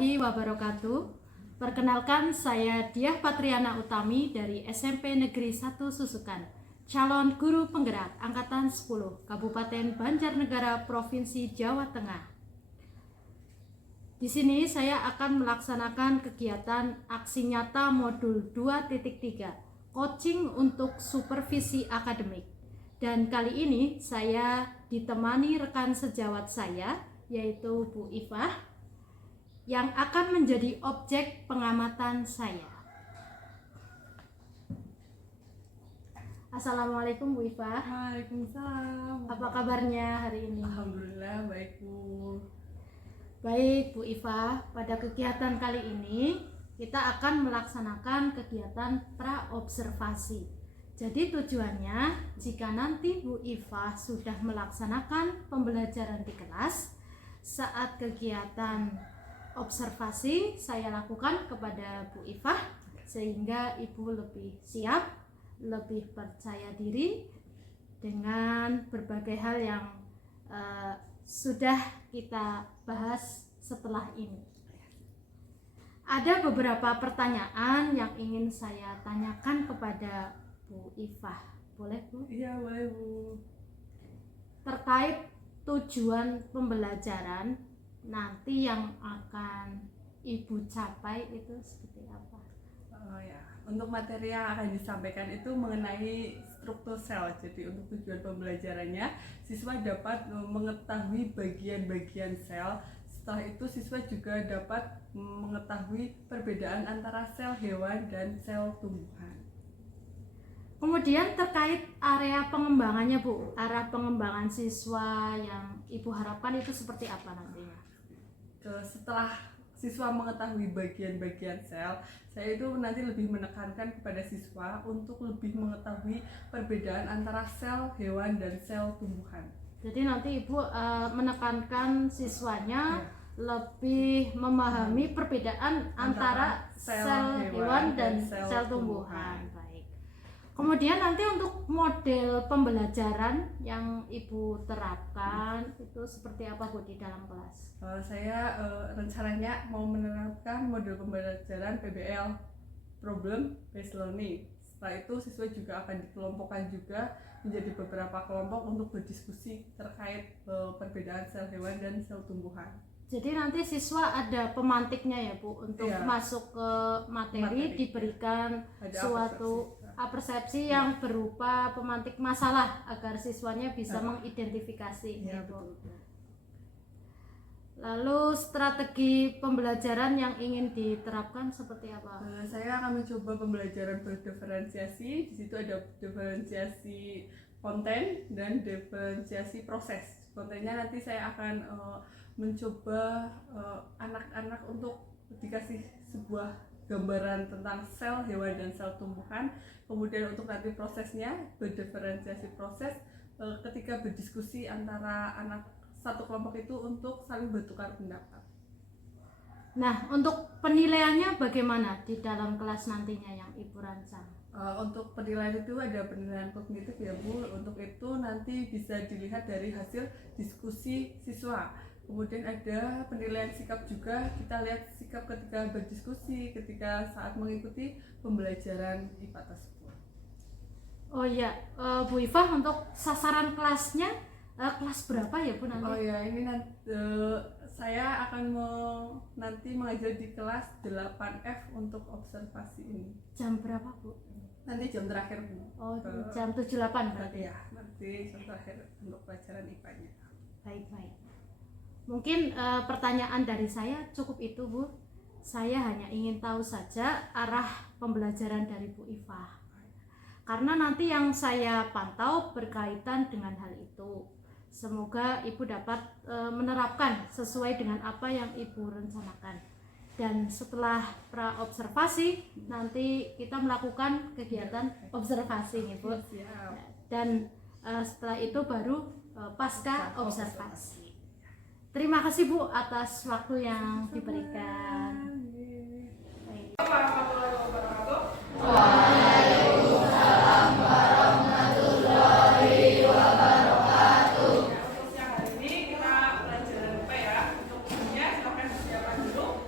warahmatullahi wabarakatuh. Perkenalkan, saya Diah Patriana Utami dari SMP Negeri 1 Susukan, calon guru penggerak Angkatan 10, Kabupaten Banjarnegara, Provinsi Jawa Tengah. Di sini saya akan melaksanakan kegiatan aksi nyata modul 2.3, coaching untuk supervisi akademik. Dan kali ini saya ditemani rekan sejawat saya, yaitu Bu Ifah, yang akan menjadi objek pengamatan saya. Assalamualaikum Bu Ifah. Waalaikumsalam. Apa kabarnya hari ini? Alhamdulillah baik Bu. Baik Bu Ifah, pada kegiatan kali ini kita akan melaksanakan kegiatan pra-observasi. Jadi tujuannya, jika nanti Bu Ifah sudah melaksanakan pembelajaran di kelas, saat kegiatan observasi saya lakukan kepada Bu Ifah, sehingga Ibu lebih siap, lebih percaya diri dengan berbagai hal yang sudah kita bahas setelah ini. Ada beberapa pertanyaan yang ingin saya tanyakan kepada Bu Ifah. Boleh Bu? Iya boleh Bu. Terkait tujuan pembelajaran nanti yang akan Ibu capai itu seperti apa? Oh ya, untuk materi yang akan disampaikan itu mengenai struktur sel. Jadi untuk tujuan pembelajarannya, siswa dapat mengetahui bagian-bagian sel. Setelah itu siswa juga dapat mengetahui perbedaan antara sel hewan dan sel tumbuhan. Kemudian terkait area pengembangannya Bu, arah pengembangan siswa yang Ibu harapkan itu seperti apa nantinya? Setelah siswa mengetahui bagian-bagian sel, saya itu nanti lebih menekankan kepada siswa untuk lebih mengetahui perbedaan antara sel hewan dan sel tumbuhan. Jadi nanti Ibu menekankan siswanya lebih memahami perbedaan antara sel hewan dan sel tumbuhan. Baik. Kemudian nanti untuk model pembelajaran yang Ibu terapkan itu seperti apa Bu di dalam kelas? Saya rencananya mau menerapkan model pembelajaran PBL, Problem Based Learning. Setelah itu siswa juga akan dikelompokkan juga menjadi beberapa kelompok untuk berdiskusi terkait perbedaan sel hewan dan sel tumbuhan. Jadi nanti siswa ada pemantiknya ya Bu untuk masuk ke materi diberikan suatu persepsi yang berupa pemantik masalah agar siswanya bisa mengidentifikasi ya Bu. Lalu strategi pembelajaran yang ingin diterapkan seperti apa? Saya akan mencoba pembelajaran berdiferensiasi. Di situ ada diferensiasi konten dan diferensiasi proses. Kontennya nanti saya akan mencoba anak-anak untuk dikasih sebuah gambaran tentang sel hewan dan sel tumbuhan. Kemudian untuk nanti prosesnya berdiferensiasi proses ketika berdiskusi antara anak satu kelompok itu untuk saling bertukar pendapat. Nah, untuk penilaiannya bagaimana di dalam kelas nantinya yang Ibu rancang? Untuk penilaian itu ada penilaian kognitif ya Bu. Untuk itu nanti bisa dilihat dari hasil diskusi siswa. Kemudian ada penilaian sikap juga, kita lihat sikap ketika berdiskusi, ketika saat mengikuti pembelajaran IPA tersebut. Oh iya, Bu Ifah, untuk sasaran kelasnya kelas berapa ya Bu nanti? Oh ya, ini nanti saya akan nanti mengajar di kelas 8F untuk observasi ini. Jam berapa Bu? Nanti jam terakhir Bu. Oh, jam 78 berarti ya? Nanti jam terakhir untuk pelajaran IPA-nya. Baik. Mungkin pertanyaan dari saya cukup itu Bu. Saya hanya ingin tahu saja arah pembelajaran dari Bu Ifah. Karena nanti yang saya pantau berkaitan dengan hal itu. Semoga Ibu dapat menerapkan sesuai dengan apa yang Ibu rencanakan. Dan setelah pra-observasi, nanti kita melakukan kegiatan observasi Ibu. Dan setelah itu baru pasca observasi. Terima kasih Bu atas waktu yang diberikan. Waalaikumsalam warahmatullahi wabarakatuh. Untuk siang hari ini kita pelajaran IPA ya. Untuk umumnya silakan disiapkan dulu.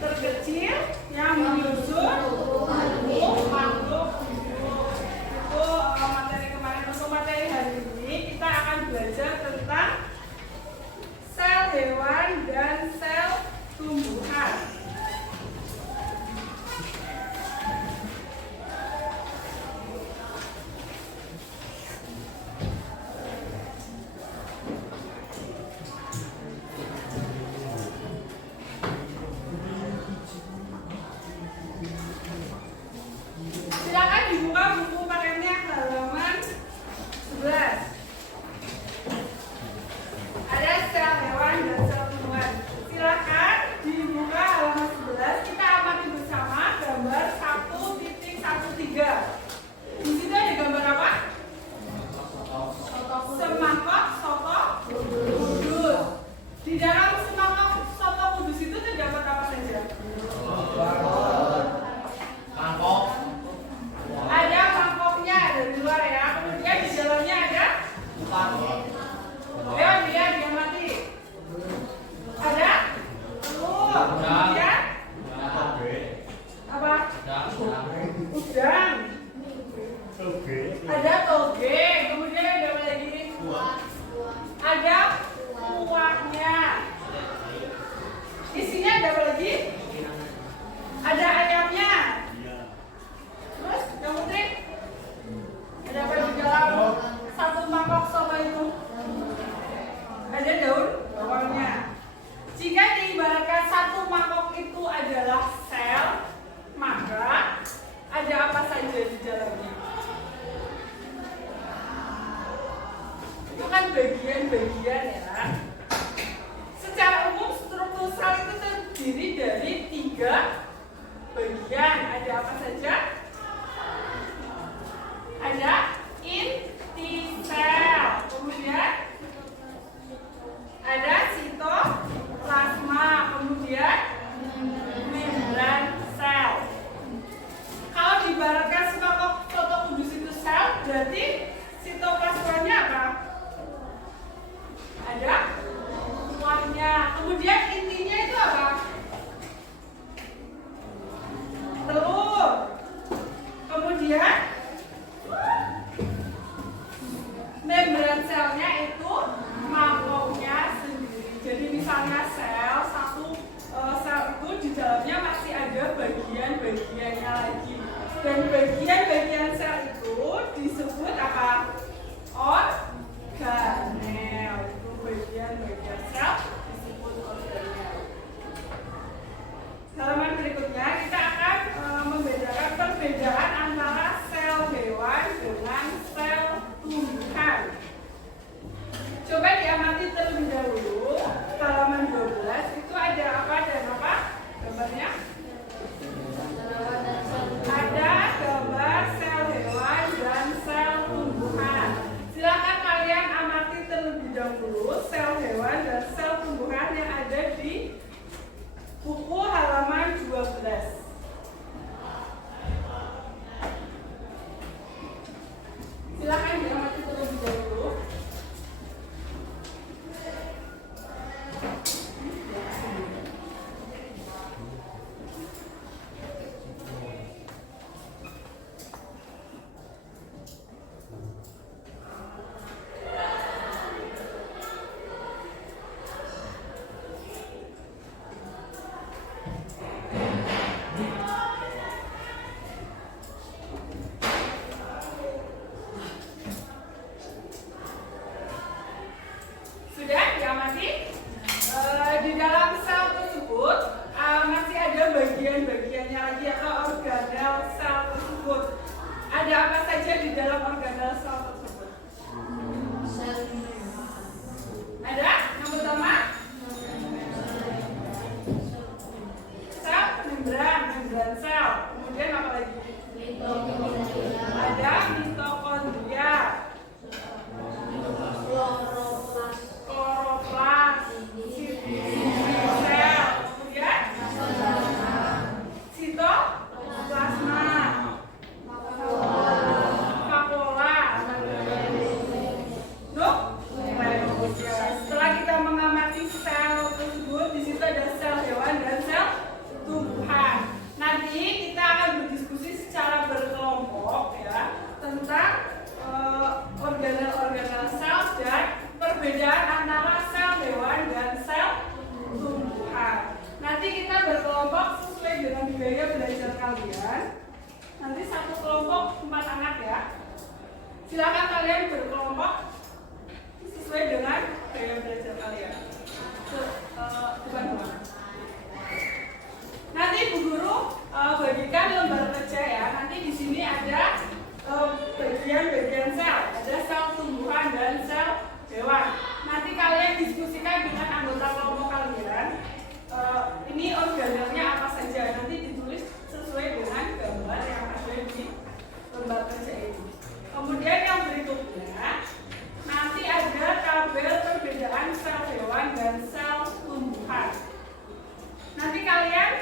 terkecil yang menyusun makhluk hidup. Itu materi kemarin. Untuk materi hari ini kita akan belajar tentang sel hewan dan sel tumbuhan. Silakan dibuka buku paketnya halaman 11. Ada sel hewan dan sel tumbuhan. Silakan dibuka halaman 11. Kita amati bersama gambar 1.13. Di situ ada gambar apa? Semangkok soto kudus. Di dalam semangkok soto kudus itu terdapat apa saja? Ada mangkoknya, ada di luar ya. Kemudian di dalamnya ada. Ya, dia mati. Ada telur. Kemudian apa? Udang. Ada toge. Kemudian ada apa lagi? Ada kuahnya. Isinya ada apa lagi? Ada ayamnya. Terus yang putri? Ada apa di dalam satu mangkok soto itu? Ada daun bawangnya. Jika diibaratkan satu mangkok itu adalah sel, maka ada apa saja di dalamnya? Itu kan bagian-bagian ya. Secara umum struktur sel itu terdiri dari 3 bagian. Ada apa saja? Ada inti sel, kemudian ada sitoplasma, kemudian membran sel. Kalau diibaratkan semangkok soto kudus itu sel, berarti sitoplasmanya apa? Ada kuahnya. Kemudian intinya itu apa? Telur. Kemudian membran selnya itu mangkoknya sendiri. Jadi misalnya sel itu di dalamnya masih ada bagian-bagiannya lagi. Dan bagian-bagian sel itu disebut apa? Organel. Itu bagian-bagian sel disebut organel. Halaman berikutnya kita akan membedakan perbedaan antara sel hewan dengan sel tumbuhan. Coba diamati terlebih dahulu. Halaman 12 itu ada apa dan apa? Gambarnya? Ada gambar sel hewan dan sel tumbuhan. Silakan kalian amati terlebih dahulu sel hewan dan sel tumbuhan yang ada di buku halaman 12. Silakan diamati terlebih dahulu. gaya belajar kalian. Nanti satu kelompok 4 anak ya. Silakan kalian berkelompok sesuai dengan gaya belajar kalian. Bukan. Nanti Bu Guru bagikan lembar kerja ya. Nanti di sini ada bagian-bagian sel, ada sel tumbuhan dan sel hewan. Nanti kalian diskusikan dengan anggota kelompok kalian. Ini organelnya apa saja. Nanti ditulis sesuai dengan gambar yang ada di lembar kerja ini. Kemudian yang berikutnya, nanti ada tabel perbedaan sel hewan dan sel tumbuhan. Nanti kalian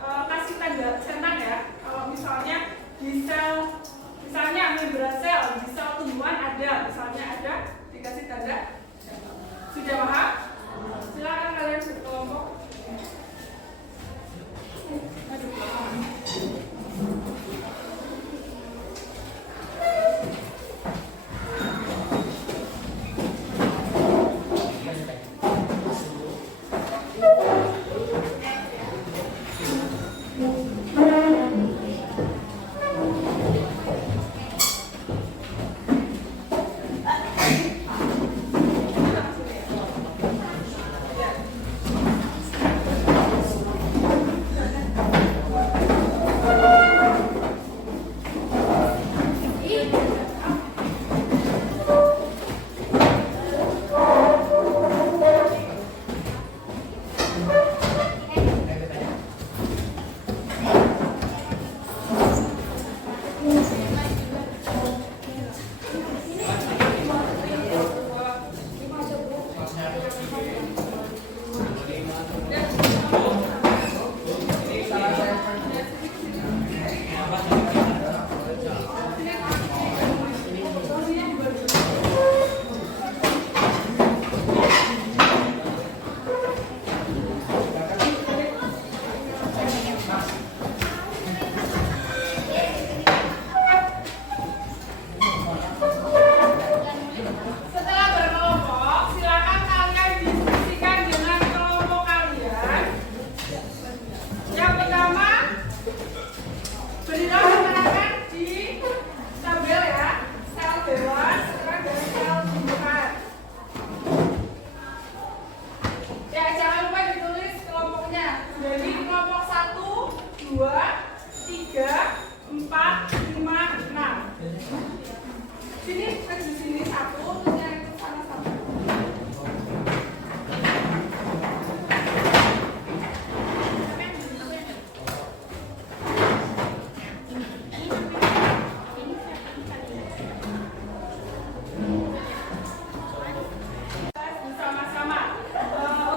kasih tanda centang ya. Kalau misalnya di sel, misalnya membran sel di sel tumbuhan ada, misalnya ada, dikasih tanda centang. Sudah paham? Silakan kalian berkelompok.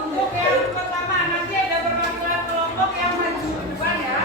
Untuk yang pertama nanti ada perwakilan kelompok yang maju ke depan ya.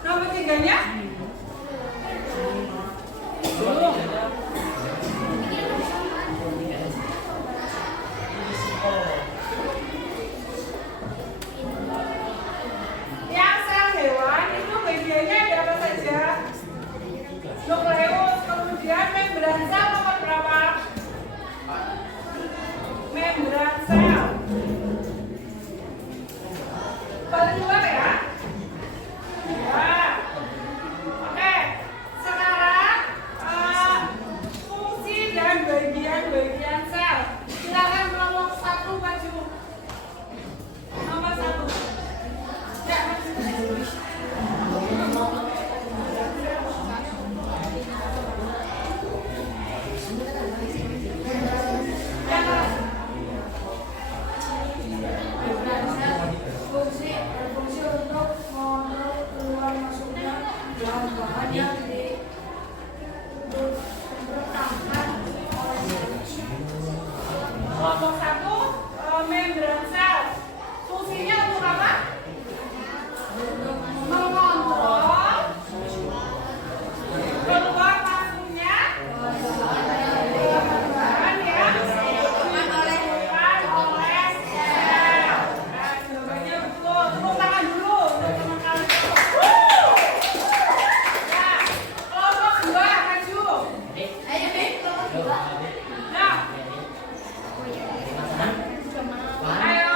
Nomor tiganya? Yang sel hewan itu bagiannya ada apa saja? Nukleus, kemudian membran sel nomor berapa? Membran sel paling luar ya? Ya. Oke, sekarang fungsi dan bagian-bagian sel. Silakan kelompok 1 maju. Nomor 1. Ya, maju. Fungsi untuk mengontrol keluar masuknya bahan-bahan yang diberkangkan oleh manusia. Kelompok 1, membran sel. Fungsinya untuk apa? Mengontrol keluar masuknya bahan yang dibutuhkan oleh sel. Nah, jawabannya betul. Tepuk tangan dulu untuk teman kalian. Ya, kelompok 2 maju. Nah, ayo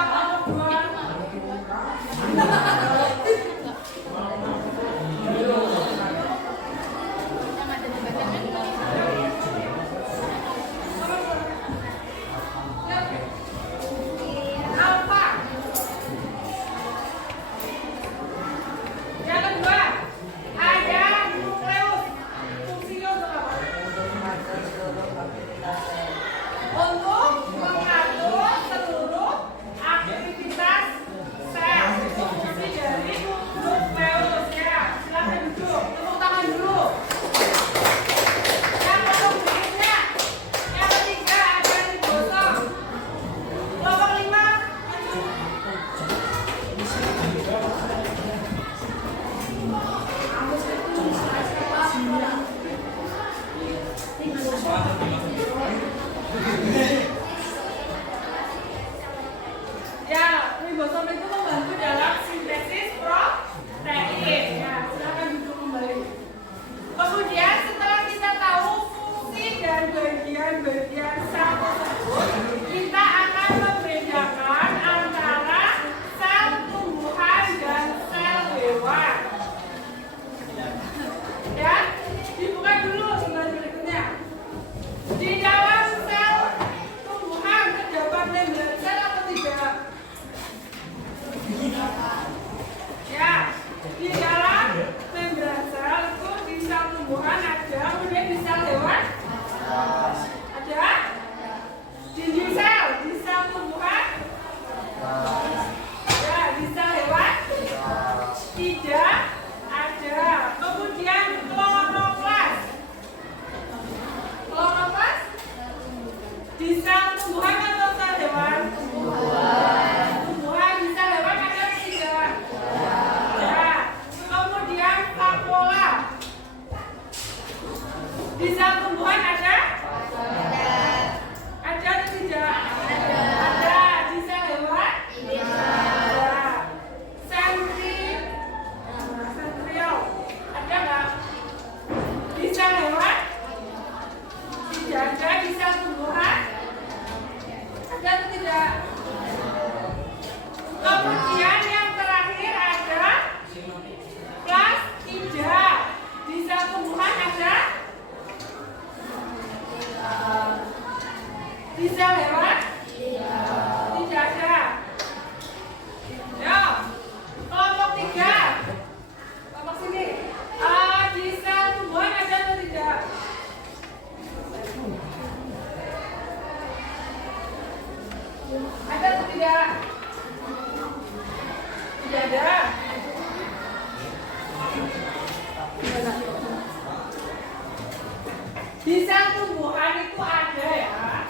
Di sel tumbuhan itu ada ya.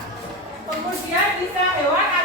Kemudian di sel hewan ada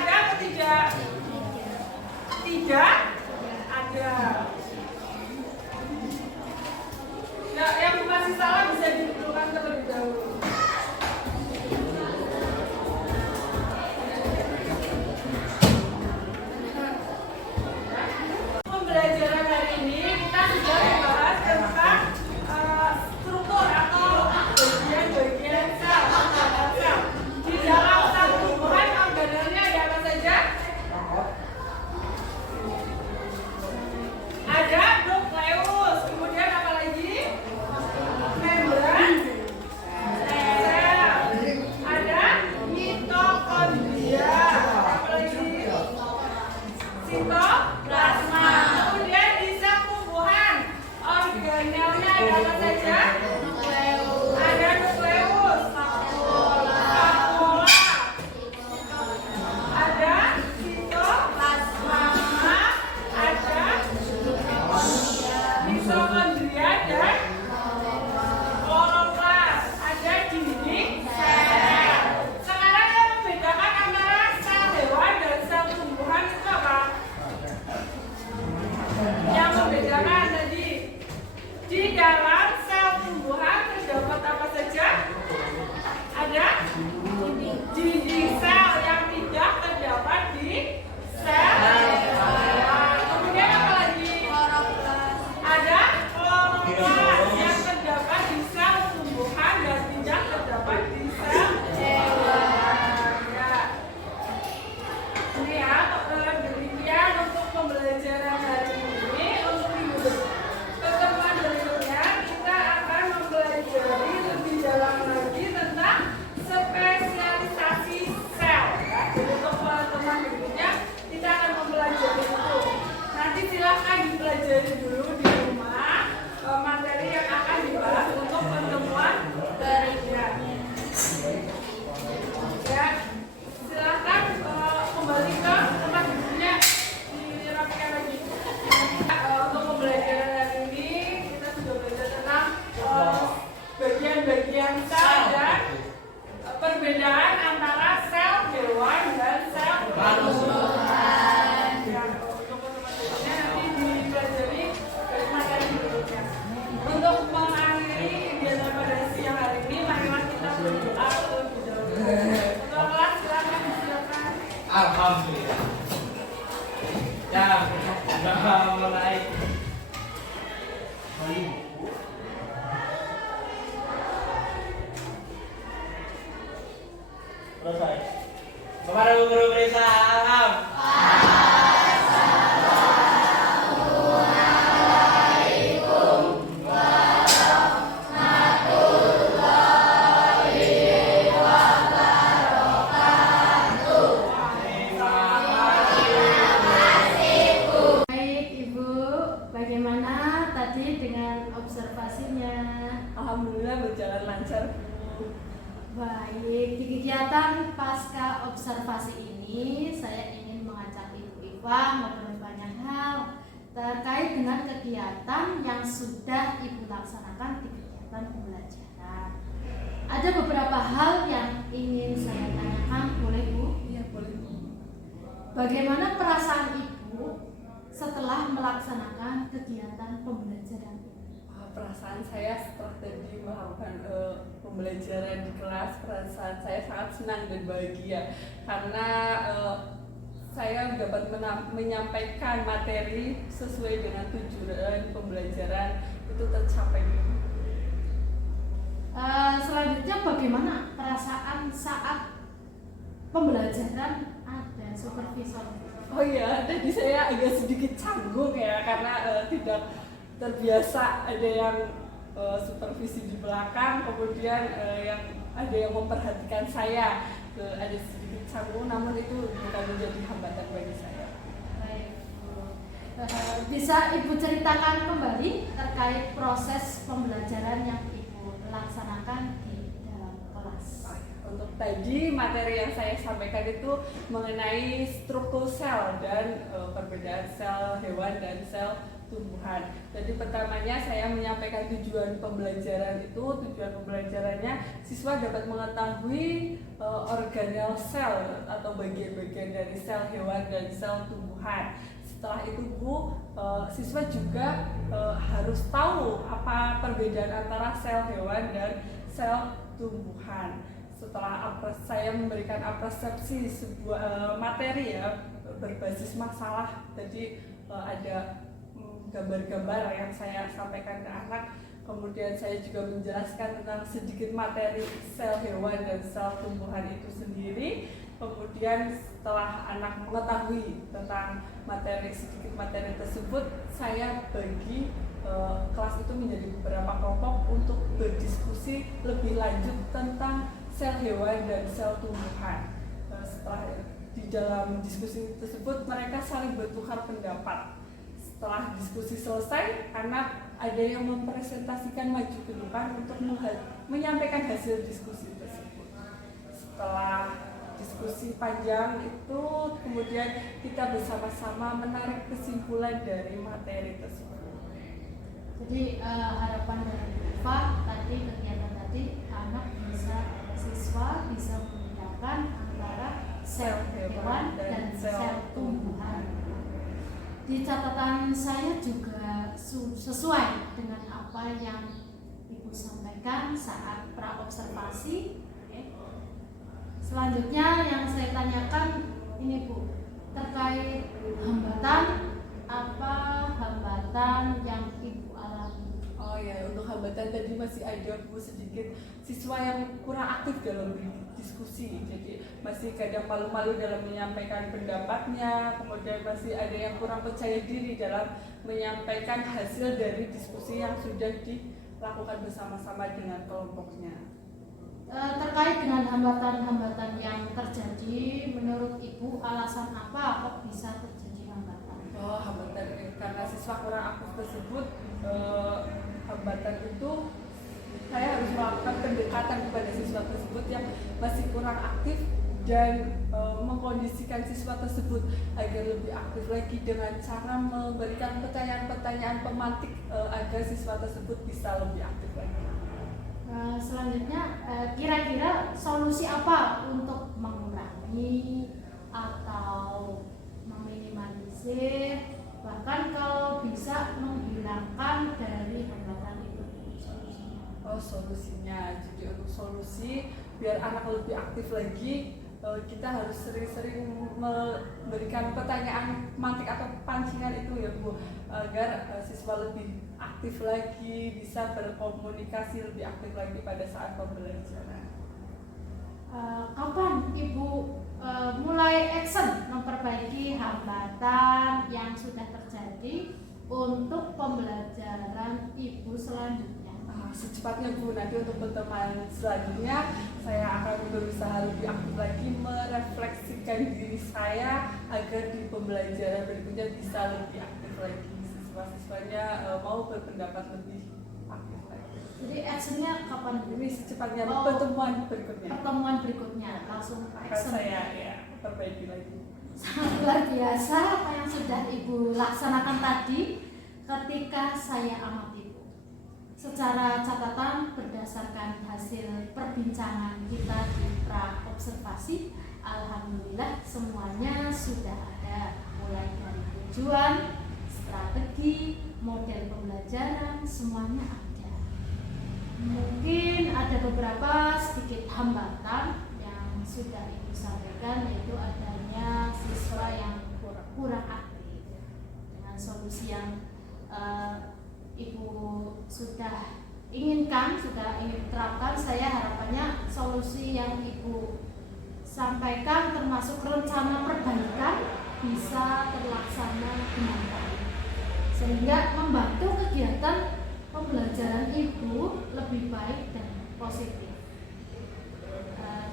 Ini ya, demikian untuk pembelajaran hari ini. Untuk minggu pertemuan berikutnya kita akan mempelajari lebih dalam lagi tentang spesialisasi sel. Ya. Jadi untuk pertemuan berikutnya kita akan mempelajari itu. Nanti silakan dipelajari dulu di rumah materi yang akan dibahas untuk pertemuan berikutnya. Ya, silakan kembali ke tempat duduknya, dirapikan lagi. Untuk pembelajaran hari ini kita sudah belajar tentang bagian-bagian sel dan perbedaan antara sel hewan dan sel tumbuhan. Ya, untuk teman-teman berikutnya nanti dipelajari dari materi berikutnya. Untuk mengakhiri kegiatan pada siang hari ini, marilah kita berdoa terlebih dahulu. Ketua kelas silakan disilakan. Alhamdulillah. Ya, sudah mulai. Selesai. Kepada guru beri salam. Baik Ibu, bagaimana tadi dengan observasinya? Alhamdulillah berjalan lancar. Baik, di kegiatan pasca observasi ini saya ingin mengajak Ibu Iva ngobrol banyak hal terkait dengan kegiatan yang sudah Ibu laksanakan di kegiatan pembelajaran. Ada beberapa hal yang ingin saya tanyakan, boleh Bu? Iya, boleh. Bagaimana perasaan Ibu setelah melaksanakan kegiatan pembelajaran ini? Perasaan saya setelah tadi melakukan pembelajaran di kelas, perasaan saya sangat senang dan bahagia karena saya dapat menyampaikan materi sesuai dengan tujuan pembelajaran itu tercapai. Selanjutnya bagaimana perasaan saat pembelajaran ada supervisor? Oh iya, tadi saya agak sedikit canggung ya karena tidak terbiasa ada yang supervisi di belakang, kemudian ada yang memperhatikan saya. Ada sedikit canggung, namun itu bukan menjadi hambatan bagi saya. Baik, bisa Ibu ceritakan kembali terkait proses pembelajaran yang Ibu laksanakan di dalam kelas? Untuk tadi materi yang saya sampaikan itu mengenai struktur sel dan perbedaan sel hewan dan sel tumbuhan. Jadi pertamanya saya menyampaikan tujuan pembelajaran itu. Tujuan pembelajarannya siswa dapat mengetahui organel sel atau bagian-bagian dari sel hewan dan sel tumbuhan. Setelah itu Bu, siswa juga harus tahu apa perbedaan antara sel hewan dan sel tumbuhan. Setelah saya memberikan apresiasi sebuah materi ya berbasis masalah, jadi ada gambar-gambar yang saya sampaikan ke anak, kemudian saya juga menjelaskan tentang sedikit materi sel hewan dan sel tumbuhan itu sendiri. Kemudian setelah anak mengetahui tentang sedikit materi tersebut, saya bagi kelas itu menjadi beberapa kelompok untuk berdiskusi lebih lanjut tentang sel hewan dan sel tumbuhan. Setelah di dalam diskusi tersebut mereka saling bertukar pendapat. Setelah diskusi selesai, anak ada yang mempresentasikan maju ke depan untuk menyampaikan hasil diskusi tersebut. Setelah diskusi panjang itu, kemudian kita bersama-sama menarik kesimpulan dari materi tersebut. Jadi harapan dari Pak tadi, kegiatan tadi, anak siswa bisa membedakan antara sel hewan dan sel tumbuhan. Di catatan saya juga sesuai dengan apa yang Ibu sampaikan saat praobservasi. Selanjutnya yang saya tanyakan ini Bu, terkait hambatan, apa hambatan yang Ibu alami? Oh ya, untuk hambatan tadi masih ada Bu sedikit siswa yang kurang aktif dalam diskusi, jadi masih kadang malu-malu dalam menyampaikan pendapatnya, kemudian masih ada yang kurang percaya diri dalam menyampaikan hasil dari diskusi yang sudah dilakukan bersama-sama dengan kelompoknya. Terkait dengan hambatan-hambatan yang terjadi, menurut Ibu alasan apa kok bisa terjadi hambatan? Oh, hambatan karena siswa kurang aktif tersebut, hambatan itu saya harus melakukan pendekatan kepada siswa tersebut yang masih kurang aktif dan mengkondisikan siswa tersebut agar lebih aktif lagi dengan cara memberikan pertanyaan-pertanyaan pemantik agar siswa tersebut bisa lebih aktif lagi. Selanjutnya, kira-kira solusi apa untuk mengurangi atau meminimalisir, bahkan kalau bisa menghilangkan dari hambatan itu solusinya? Oh, solusinya, jadi untuk solusi biar anak lebih aktif lagi, kita harus sering-sering memberikan pertanyaan mantik atau pancingan itu ya Bu, agar siswa lebih aktif lagi, bisa berkomunikasi lebih aktif lagi pada saat pembelajaran. Kapan Ibu mulai action memperbaiki hambatan yang sudah terjadi untuk pembelajaran Ibu selanjutnya? Secepatnya Bu, nanti untuk pertemuan selanjutnya saya akan berusaha lebih aktif lagi merefleksikan diri saya agar di pembelajaran berikutnya bisa lebih aktif lagi, siswa-siswanya mau berpendapat lebih aktif lagi. Jadi actionnya kapan Bu? Ini secepatnya pertemuan berikutnya. Pertemuan berikutnya langsung Akan action. saya ya perbaiki lagi. Sangat luar biasa apa yang sudah Ibu laksanakan tadi. Ketika saya amati Bu, secara catatan berdasarkan hasil perbincangan kita di pra observasi, alhamdulillah semuanya sudah ada, mulai dari tujuan, strategi, model pembelajaran, semuanya ada. Mungkin ada beberapa sedikit hambatan yang sudah Ibu sampaikan, yaitu adanya siswa yang kurang aktif. Dengan solusi yang Ibu sudah inginkan, sudah ingin terapkan, saya harapannya solusi yang Ibu sampaikan termasuk rencana perbaikan bisa terlaksana dengan baik, sehingga membantu kegiatan pembelajaran Ibu lebih baik dan positif.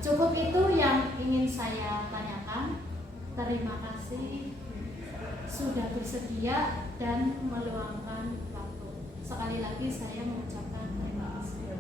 Cukup itu yang ingin saya tanyakan. Terima kasih sudah bersedia dan meluangkan waktu. Sekali lagi saya mengucapkan terima kasih.